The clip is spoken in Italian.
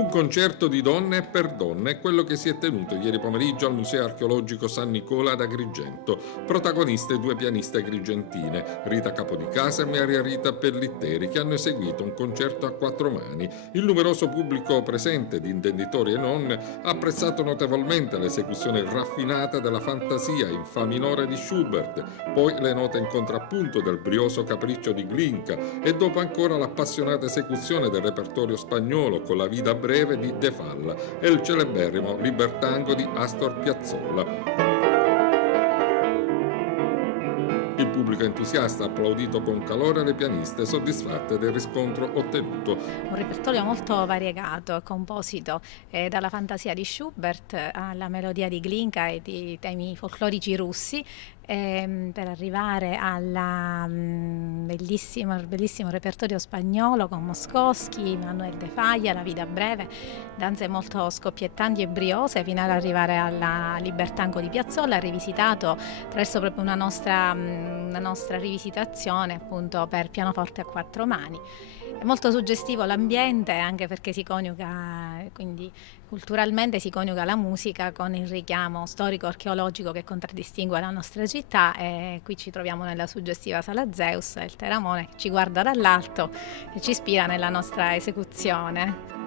Un concerto di donne e per donne è quello che si è tenuto ieri pomeriggio al Museo Archeologico San Nicola ad Agrigento. Protagoniste due pianiste agrigentine, Rita Capodicasa e Maria Rita Pellitteri, che hanno eseguito un concerto a quattro mani. Il numeroso pubblico presente, di intenditori e non, ha apprezzato notevolmente l'esecuzione raffinata della fantasia in fa minore di Schubert, poi le note in contrappunto del brioso capriccio di Glinka e dopo ancora l'appassionata esecuzione del repertorio spagnolo con la Vida breve di De Falla e il celeberrimo Libertango di Astor Piazzolla. Il pubblico entusiasta ha applaudito con calore le pianiste soddisfatte del riscontro ottenuto. Un repertorio molto variegato e composito, dalla fantasia di Schubert alla melodia di Glinka e di temi folclorici russi, per arrivare al bellissimo repertorio spagnolo con Moscoschi, Manuel de Falla, La Vida breve, danze molto scoppiettanti e briose, fino ad arrivare alla Libertango di Piazzolla, rivisitato attraverso proprio una nostra rivisitazione appunto per pianoforte a quattro mani. È molto suggestivo l'ambiente, anche perché si coniuga, quindi culturalmente si coniuga la musica con il richiamo storico-archeologico che contraddistingue la nostra città, e qui ci troviamo nella suggestiva Sala Zeus, il Teramone che ci guarda dall'alto e ci ispira nella nostra esecuzione.